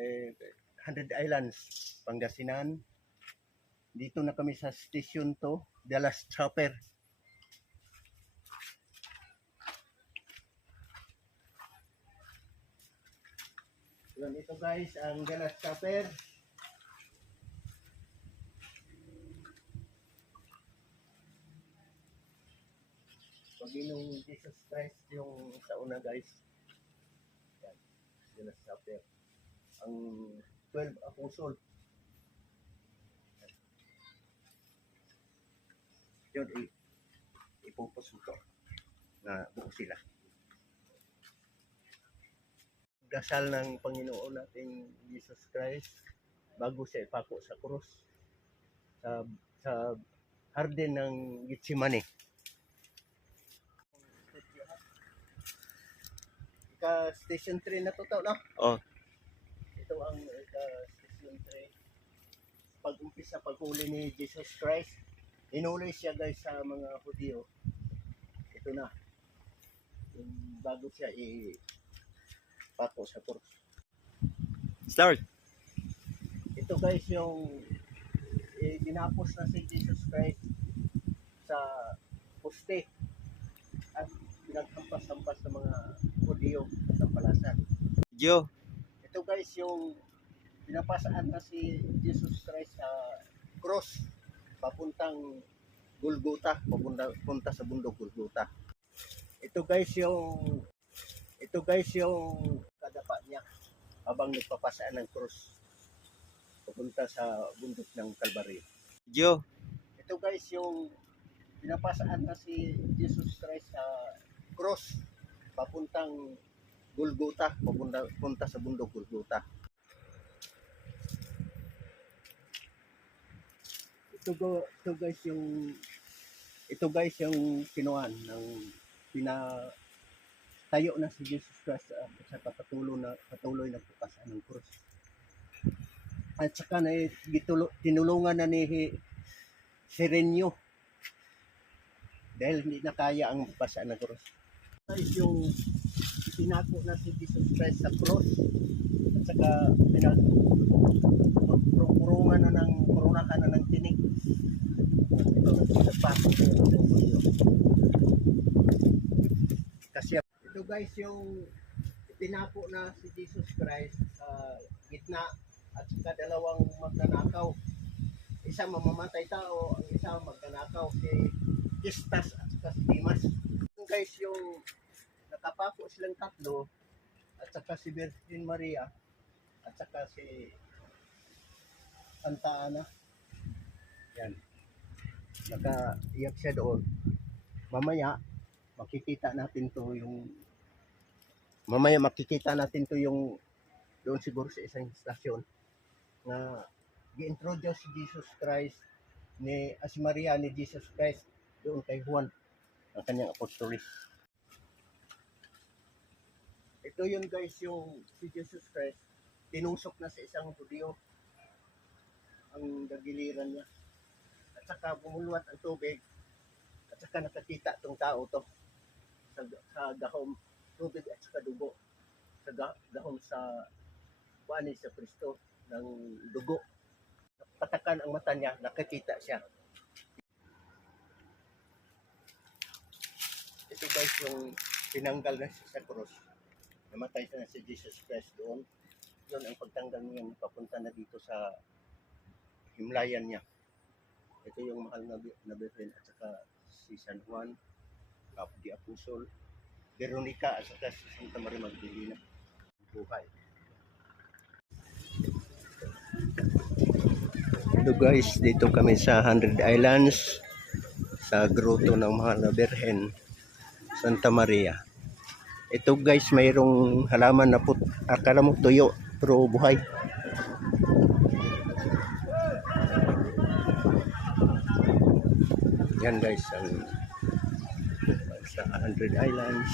100 Islands, Pangasinan. Dito na kami sa station to, Dallas Chopper. Yan ito guys, ang Dallas Chopper. Pag-inong Jesus Christ yung sa una guys. Yan, Dallas Chopper. Ang 12 Apostle. Yun, ipupos ito na buo sila. Dasal ng Panginoon nating Jesus Christ bago siya ipako sa krus sa Garden ng Getsemani. Station 3 na to no? Oh. Ito ang Station 3. Pag-umpisa paghuli ni Jesus Christ, inuli siya guys sa mga Hudyo. Ito na. Yung bago siya pako sa krus. Start. Ito guys yung dinapos na si Jesus Christ sa poste at pinaghampas-hampas sa mga Hudyo sa palasan. Yo. Ito guys yung pinapasaan na si Jesus Christ sa cross papuntang Golgotha, papunta sa bundok Golgotha. Ito guys yung kadapa niya habang nagpapasaan ng cross papunta sa bundok ng Calvary. Yo. Ito guys yung pinapasaan na si Jesus Christ sa cross papuntang Golgotha, papunta sa bundok Golgotha. Ito guys yung kinuan ng pinatayo na si Jesus Christ sa patuloy na pagpasaan ng krus. At saka na tinulungan na ni Sirenyo dahil hindi na kaya ang pagpasaan ng krus. Guys yung pinako na si Jesus Christ sa krus at saka kurungan na ng tinik. Kasi ito guys yung pinako na si Jesus Christ sa gitna at saka dalawang magnanakaw. Isa mamamatay tao, ang isa magnanakaw si Justus at saka si Dimas. Guys yung nakapako silang tatlo at saka si Virgin Maria at saka si Santa Ana. Yan. Nakaiyak siya doon. Mamaya makikita natin to yung doon siguro sa isang stasyon na gi-introduce si Jesus Christ ni Maria ni Jesus Christ doon kay Juan ang kanyang apostolis. Ito yun guys yung si Jesus Christ tinusok na sa isang Hudyo ang dagiliran niya at saka bumulwat ang tubig at saka nakakita tong tao to sa gahom tubig at saka dugo sa gahom sa kuani sa Kristo ng dugo. Patakan ang mata niya, nakakita siya. Ito guys yung tinanggal na siya sa cross. Namatay na si Jesus Christ doon. Yun ang pagtanggal niya papunta na dito sa himlayan niya. Ito yung mahal na Birhen at saka si San Juan, the Apostle, Veronica at saka si Santa Maria Magdalena. Buhay. Ito guys, dito kami sa 100 Islands sa grotto ng mahal na Birhen, Santa Maria. Ito guys, mayroong halaman na akala mo tuyo pero buhay. Yan guys, sa 100 Islands.